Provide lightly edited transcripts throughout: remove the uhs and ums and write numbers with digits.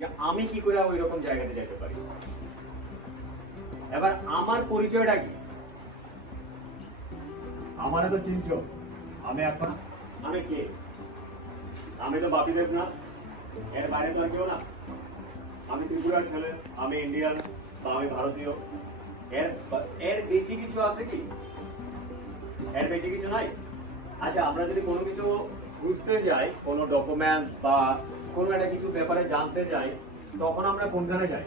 যে আমি কি করে ওই রকম জায়গাতে যেতে পারি। এবার আমার পরিচয়টা কি? আমারে তো চিনছো, আমি এখন আমি কে? আমি তো বাপিদেব না, এর বাইরে তো আর কেউ না। আমি ত্রিপুরার ছেলে, আমি ইন্ডিয়ান বা আমি ভারতীয়। এর এর বেশি কিছু আছে কি? এর বেশি কিছু নাই। আচ্ছা, আমরা যদি কোনো কিছু বুঝতে যাই, কোনো ডকুমেন্টস বা কোনো একটা কিছু ব্যাপারে জানতে যাই, তখন আমরা কোনখানে যাই?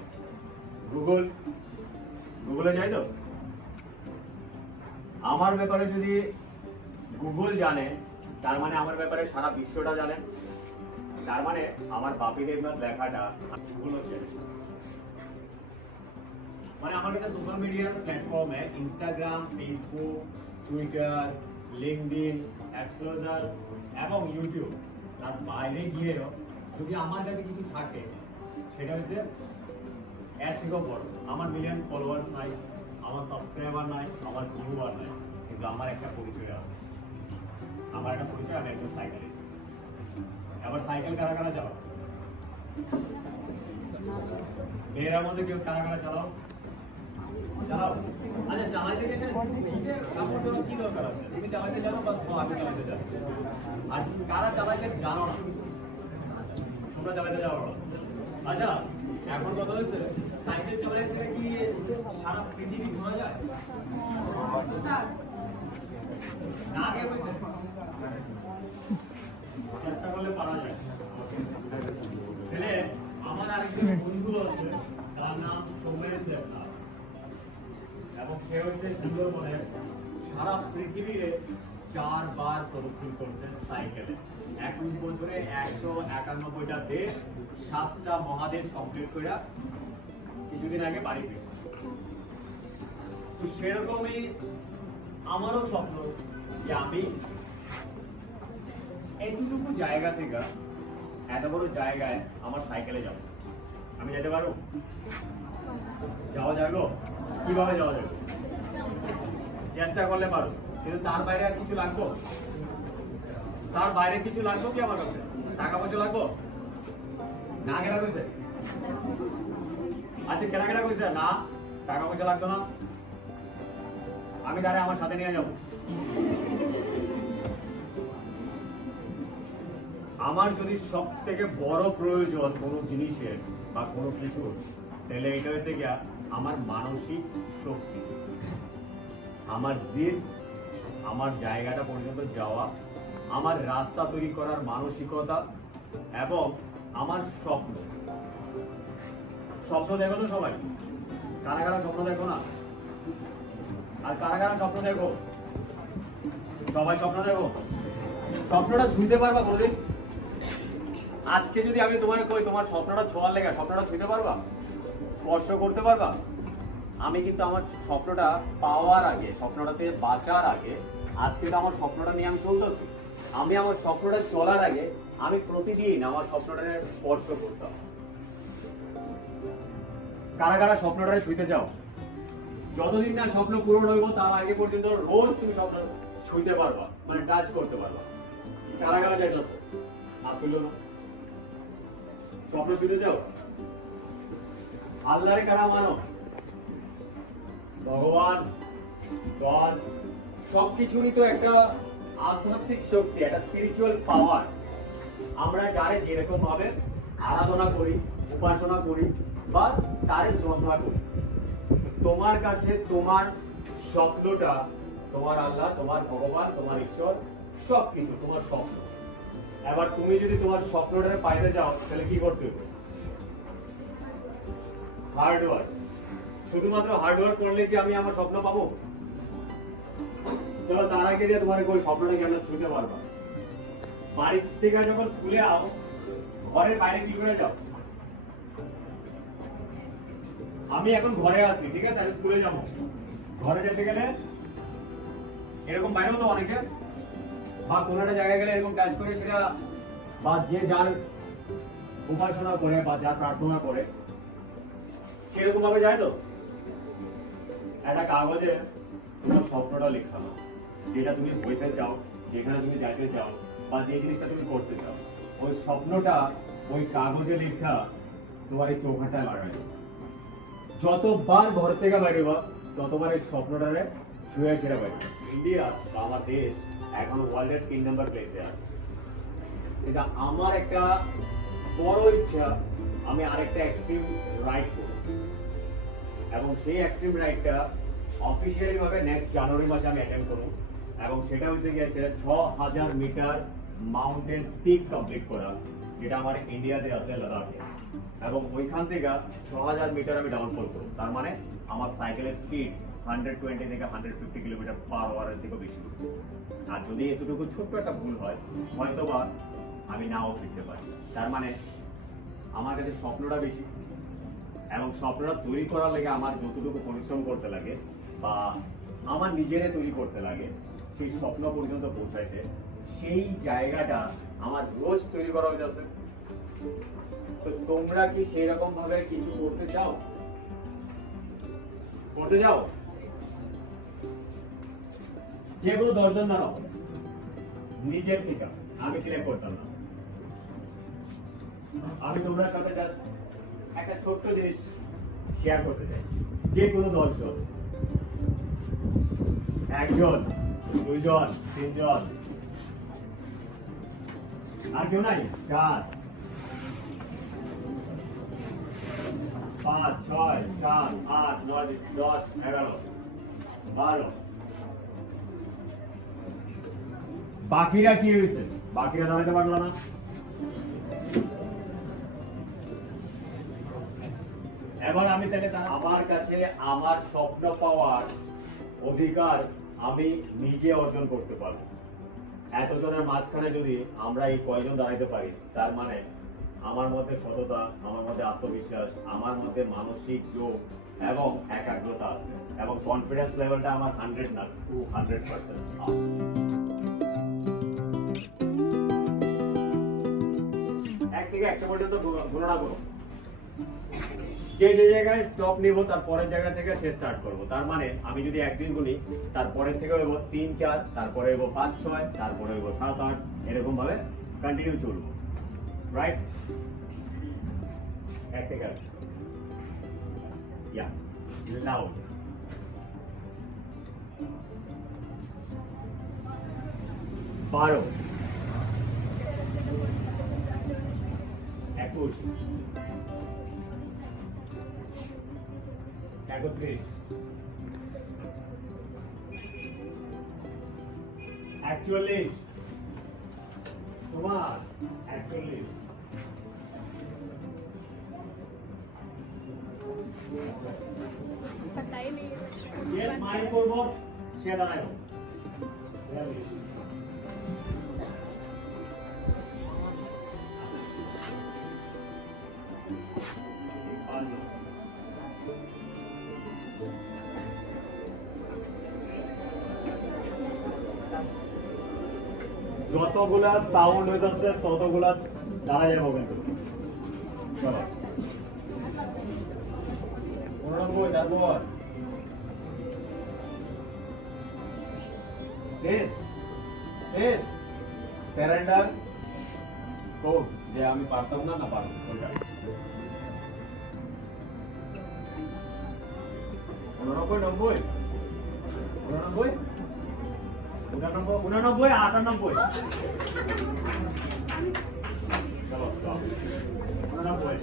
গুগলে যাই তো। আমার ব্যাপারে যদি গুগল জানে, তার মানে আমার ব্যাপারে সারা বিশ্বটা জানে। তার মানে আমার বাপি দেবনাথ লেখাটা গুগল হচ্ছে। মানে আমার কাছে সোশ্যাল মিডিয়ার প্ল্যাটফর্মে ইনস্টাগ্রাম, ফেসবুক, টুইটার, লিঙ্কডইন, এক্সপ্লোজার এবং ইউটিউব, তার বাইরে গিয়েও যদি আমার কাছে কিছু থাকে, সেটা হচ্ছে এর থেকেও বড়। আমার মিলিয়ন ফলোয়ার্স নাই, আমার সাবস্ক্রাইবার নাই, আমার ভিউয়ার নাই, কিন্তু আমার একটা পরিচয় আছে। আমার একটা পরিচয়, আমি একজন সাইকেলিস্ট। আবার সাইকেল কারা কারা চালাও? মেয়েরার মধ্যে কেউ কারা কারা চালাও? চালাও। আচ্ছা, চালাইতে গেলে শীতে কাপড় দেওয়ার কি দরকার আছে? তুমি চালাইতে জানো, বাস আমি চালাইতে জানো। আর কারা চালাইতে জানো না, তোমরা চালাইতে যাও না। আচ্ছা, এখন কথা হয়েছে সাইকেল চালাইছে কি সারা পৃথিবী ঘোরা যায়? না, আগে হয়েছে, চেষ্টা করলে পারা যায়। ছেলে, আমার আরেকজন বন্ধু আছে, তার নাম সোমেন দেবনাথ, এবং সে হচ্ছে সুন্দরবনের সারা পৃথিবীরে 4 বার প্রদক্ষিণ করছে সাইকেলে। 21 বছরে 191টা দেশ, 7টা মহাদেশ কমপ্লিট করে কিছুদিন আগে বাড়ি ফিরছে। তো সেরকমই আমারও স্বপ্ন যে আমি এতটুকু জায়গা থেকে এত বড় জায়গায় আমার সাইকেলে যাব। আমি যেতে পারবো? যাওয়া যাবে? কিভাবে যাওয়া যাবে? চেষ্টা করলে পারো, কিন্তু তার বাইরে আর কিছু লাগবো? তার বাইরে কিছু লাগবো কি আমার কাছে? টাকা পয়সা লাগবো? না, কেনা কইছে? আচ্ছা, কেনা কইছে না, টাকা পয়সা লাগতো না। আমি তারে আমার সাথে নিয়ে যাবো। আমার যদি সব থেকে বড় প্রয়োজন কোনো জিনিসের বা কোনো কিছুর, তাহলে এটা হচ্ছে গিয়া আমার মানসিক শক্তি, আমার জিদ, আমার জায়গাটা পর্যন্ত যাওয়া, আমার রাস্তা তৈরি করার মানসিকতা এবং আমার স্বপ্ন। স্বপ্ন দেখো তো সবাই? কারা কারা স্বপ্ন দেখো না? আর কারা কারা স্বপ্ন দেখো? সবাই স্বপ্ন দেখো। স্বপ্নটা ছুঁতে পারবা কোনদিন? আজকে যদি আমি তোমার কই তোমার স্বপ্নটা ছোঁয়ার লেগে, স্বপ্নটা ছুঁতে পারবা? স্পর্শ করতে পারবা? আমি কিন্তু আমার স্বপ্নটা পাওয়ার আগে, স্বপ্নটাতে বাঁচার আগে, আজকে তো আমার স্বপ্নটা নিয়ে আমি চলতেছি। আমি আমার স্বপ্নটা চলার আগে আমি প্রতিদিন আমার স্বপ্নটা স্পর্শ করতাম। কারা কারা স্বপ্নটা ছুঁতে চাও? যতদিন না স্বপ্ন পূরণ হইব, তার আগে পর্যন্ত রোজ তুমি স্বপ্ন ছুঁতে পারবা, মানে টাচ করতে পারবা। কারা কারা যাইতেছ? হাত তুলো না। স্বপ্ন ছুঁতে যাও? আল্লাহরে কারা মানো? ভগবান, গড, সবকিছুরই তো একটা আধ্যাত্মিক শক্তি, একটা স্পিরিচুয়াল পাওয়ার। আমরা যারে যেরকম ভাবে আরাধনা করি, উপাসনা করি বা তারে শ্রদ্ধা করি, তোমার কাছে তোমার স্বপ্নটা, তোমার আল্লাহ, তোমার ভগবান, তোমার ঈশ্বর, সবকিছু তোমার স্বপ্ন। এবার তুমি যদি তোমার স্বপ্নটা পাইতে যাও, তাহলে কি করতে হবে? Hard work. শুধুমাত্র হার্ড ওয়ার্ক করলে কি আমি আমার স্বপ্ন পাবো? চলো, তার আগে দিয়ে তোমার ওই স্বপ্নটা কি আমরা ছুঁতে পারবা? বাড়ির থেকে যখন স্কুলে আও, ঘরের বাইরে কি করে যাও? আমি এখন ঘরে আছি, ঠিক আছে, আমি স্কুলে যাবো। ঘরে যেতে গেলে এরকম বাইরেও তো অনেকে, বা কোনো একটা জায়গায় গেলে এরকম কাজ করে, সেটা বা যে যার উপাসনা করে বা যার প্রার্থনা করে সেরকম ভাবে যায়। তো একটা কাগজে তোমার স্বপ্নটা লেখা, যেটা তুমি বইতে চাও, যেখানে তুমি যাইতে চাও, বা যে জিনিসটা তুমি করতে চাও, ওই স্বপ্নটা ওই কাগজে লেখা তোমার এই চৌকাটায় লাগাই যতবার ঘর থেকে বাইরে বা ততবার এই স্বপ্নটারে ছুঁয়ে ছেড়ে বাইরে। ইন্ডিয়া বা আমার দেশ এখন ওয়ার্ল্ডের 3 নম্বর প্লেসে আছে। এটা আমার একটা বড় ইচ্ছা, আমি আরেকটা এক্সট্রিম রাইড করব এবং সেই এক্সট্রিম রাইডটা অফিসিয়ালি ভাবে নেক্সট জানুয়ারি মাসে আমি অ্যাটেন্ড করব এবং সেটা হচ্ছে গিয়ে সেটা 6000 মিটার মাউন্টেন পিক কমপ্লিট করা, যেটা আমার ইন্ডিয়াতে আছে লাদাখে। এবং ওইখান থেকে 6000 মিটার আমি ডাউনফল করব। তার মানে আমার সাইকেলের স্পিড 120 থেকে 150 কিলোমিটার পার আওয়ারের থেকে বেশি। আর যদি এতটুকু ছোট্ট একটা ভুল হয় হয়তোবা আমি নাও ফিরতে পারি। তার মানে আমার কাছে স্বপ্নটা বেশি এবং স্বপ্নটা তৈরি করার লাগে আমার যতটুকু পরিশ্রম করতে লাগে বা আমার নিজেরে তৈরি করতে লাগে সেই স্বপ্ন পর্যন্ত পৌঁছাইতে, সেই জায়গাটা আমার রোজ তৈরি করা হইতেছে। তো তোমরা কি সেই রকম ভাবে কিছু করতে চাও? করতে চাও? যে কোনো 10 জন দাঁড়াও নিজের থেকে, আমি সিলেক্ট করতাম না। আমি তোমরা সাথে জাস্ট একটা ছোট্ট জিনিস শেয়ার করতে চাই। যে কোনো 10 জন, 1 জন, 2 জন, 3 জন, আর কেউ নাই? 4, 5, 6, 7, 8, 9, 10, 11, 12। বাকিরা কি হয়েছে? বাকিরা দাঁড়াতে পারলো না। এবার আমি তাহলে আমার কাছে আমার স্বপ্ন পাওয়ার অধিকার আমি নিজে অর্জন করতে পারবো। এতজনের মাঝখানে যদি আমরা এই কয়জন দাঁড়াইতে পারি, তার মানে আমার মধ্যে সততা, আমার মধ্যে আত্মবিশ্বাস, আমার মধ্যে মানসিক যোগ এবং একাগ্রতা আছে এবং কনফিডেন্স লেভেলটা আমার 100 না 200%। এক থেকে 100 পর্যন্ত গণনা করো। যে যে জায়গায় স্টপ নিব তার পরের জায়গা থেকে সে স্টার্ট করব। তার মানে আমি যদি একদিন গুনি, তারপরের থেকে হইব 3, 4, তারপরে হইব 5, 6, তারপরে হইব 7, 8, এরকম ভাবে কন্টিনিউ চলবো। রাইট? এক থেকে ইয়া লাউড 12, 21, 31, 41, তোমার 41, पता ही नहीं ये माइक को बहुत शेयर आया हो। যতগুলা সাউন্ড হইতেছে ততগুলা দাঁড়া যাবো কিন্তু। চলো 89, তারপর শেষ শেষ সারেন্ডার কোড, যে আমি পারতাম না না পারবো ওটা 89, 90, 89, 99, 98। চলো 99